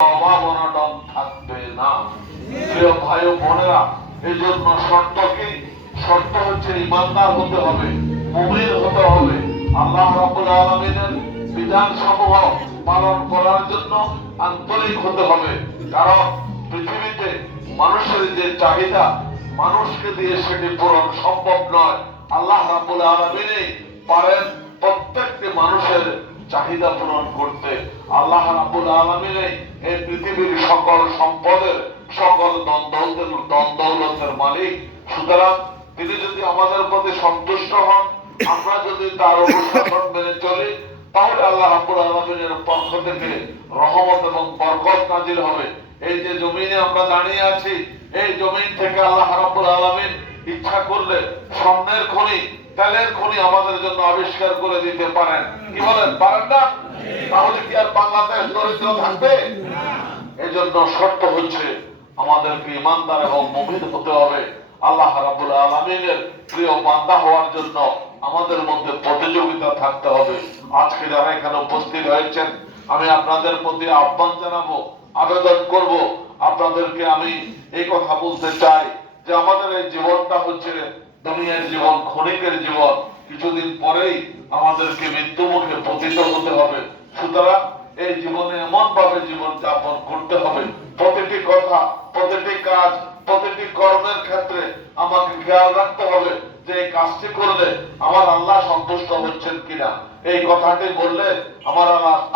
অভাব অনটন থাকবে না। প্রিয় ভাই ও বোনেরা, এই জন্য শর্ত কি? শর্ত হচ্ছে ইমানদার হতে হবে, মুমিন হতে হবে, আল্লাহ রাব্বুল আলামিনের বিধান সমূহ পালন করার জন্য আন্তরিক হতে হবে। কারণ পৃথিবীতে মানুষের যে চাহিদা, মানুষকে দিয়ে সেটি পূরণ সম্ভব নয়। আল্লাহ রাব্বুল আলামিনই পারেন প্রত্যেকটি মানুষের চাহিদা পূরণ করতে। আল্লাহ রাব্বুল আলামিনই এই পৃথিবীর সকল সম্পদের, সকল দ্বন্দ্বের মালিক। সুতরাং তিনি যদি আমাদের প্রতি সন্তুষ্ট হন, আমরা যদি তার অনুশাসন মেনে চলি, তাহলে আল্লাহ রাব্বুল আলামিনের পক্ষ থেকে রহমত এবং বরকত নাজিল হবে। এই যে জমিনে আমরা দাঁড়িয়ে আছি, এই জমিন থেকে আল্লাহ রাব্বুল আলামিন ইচ্ছা করলে স্বর্ণের খনি, তেলের খনি আমাদের জন্য আবিষ্কার করে দিতে পারেন। কি বলেন, পারেন না? তাহলে কি আর বাংলাদেশ দরিদ্র থাকবে? এই জন্য শর্ত হচ্ছে আমাদেরকে ইমানদার এবং মুমিন হতে হবে। আল্লাহ রাব্বুল আলামিনের প্রিয় বান্দা হওয়ার জন্য আমাদের মধ্যে প্রতিযোগিতা থাকতে হবে। আজকে যারা এখানে উপস্থিত হয়েছেন, আমি আপনাদের প্রতি আহ্বান জানাবো, আবেদন করব, আপনাদেরকে আমি এই কথা বলতে চাই যে আমাদের এই জীবনটা হচ্ছে দুনিয়ার জীবন, ক্ষণিকের জীবন। কিছুদিন পরেই আমাদেরকে মৃত্যু মুখে পতিত হতে হবে। সুতরাং এই জীবনে এমন ভাবে জীবন যাপন করতে হবে, প্রতিটি কথা, প্রতিটি কাজ, প্রতিটি কর্মের ক্ষেত্রে আমাকে খেয়াল রাখতে হবে যে এই কাজটি করলে আমার আল্লাহ সন্তুষ্ট হচ্ছেন কিনা, এই কথাটি বললে আমার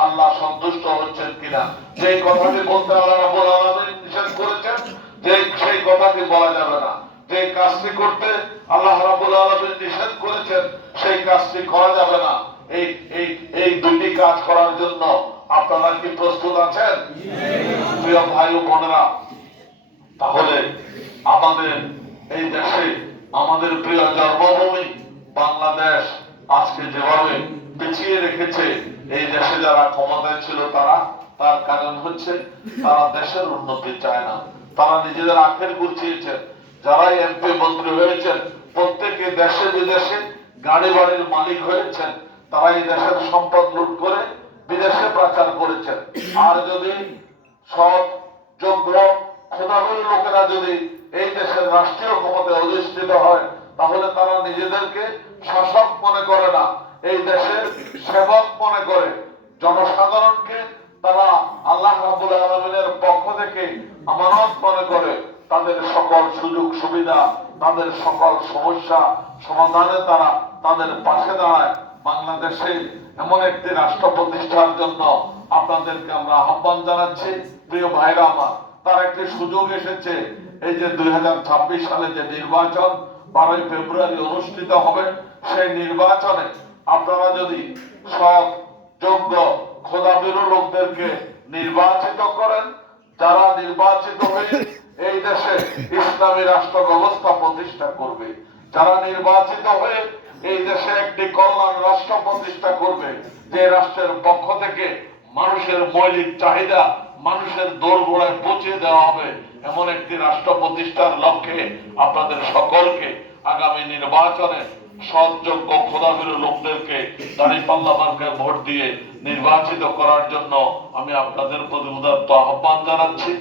আল্লাহ সন্তুষ্ট হচ্ছেন কিনা। যে কথাটি বলতে আল্লাহ রাব্বুল আলামিন নিষেধ করেছেন, যে সেই কথাটি বলা যাবে না। যে কাজটি করতে আল্লাহ রাব্বুল আলামিন নিষেধ করেছেন, সেই কাজটি করা যাবে না। এই এই এই দুটি কাজ করার জন্য আপনারা কি প্রস্তুত আছেন? প্রিয় ভাই ও বোনেরা, তাহলে আমাদের এই দেশে, আমাদের প্রিয় জন্মভূমি বাংলাদেশ আজকে যেভাবে পিছিয়ে রেখেছে, এই দেশে যারা ক্ষমতায় ছিল তার কারণ হচ্ছে তারা দেশের উন্নতি চায় না। তারা নিজেদের আখের গুছিয়েছেন। যারা এমপি মন্ত্রী হয়েছেন, প্রত্যেকে দেশে বিদেশে গাড়ি বাড়ির মালিক হয়েছেন। তারা এই দেশের সম্পদ লুট করে বিদেশে পাচার করেছেন। আর যদি সৎ, যোগ্য, খোদাবলী লোকেরা যদি এই দেশের রাষ্ট্রীয় ক্ষমতায় অধিষ্ঠিত হয়, তাহলে তারা নিজেদেরকে শাসক মনে করে না, এই দেশের সেবক মনে করে। জনসাধারণকে তারা আল্লাহ রাব্বুল আলামিনের পক্ষ থেকে আমানত মনে করে। তাদের সকল সুযোগ সুবিধা, তাদের সকল সমস্যা সমাধানে তারা তাদের পাশে দাঁড়ায়। বাংলাদেশে এমন একটি রাষ্ট্র প্রতিষ্ঠার জন্য আপনাদেরকে আমরা আহ্বান জানাচ্ছি। প্রিয় ভাইরা আমার, তার একটি সুযোগ এসেছে। এই যে 2026 সালে যে নির্বাচন 12 ফেব্রুয়ারি অনুষ্ঠিত হবে, সেই নির্বাচনে আপনারা যদি সৎ, যোগ্য, খোদাভীরু লোকদেরকে নির্বাচিত করেন, যারা নির্বাচিত হয়ে এই দেশে ইসলামী রাষ্ট্র ব্যবস্থা প্রতিষ্ঠা করবে, যারা নির্বাচিত হয়ে এই দেশে একটি কল্যাণ রাষ্ট্র প্রতিষ্ঠা করবে, যে রাষ্ট্রের পক্ষ থেকে মানুষের মৌলিক চাহিদা মানুষের দোরগোড়ায় পৌঁছে দেওয়া হবে, এমন একটি রাষ্ট্র প্রতিষ্ঠার লক্ষ্যে আপনাদের সকলকে আগামী নির্বাচনে সৎযোগ্য খোদাভীরু লোকদেরকে দাঁড়িপাল্লা মার্কায় ভোট দিয়ে নির্বাচিত করার জন্য আমি আপনাদের প্রতি উদাত্ত আহ্বান জানাচ্ছি।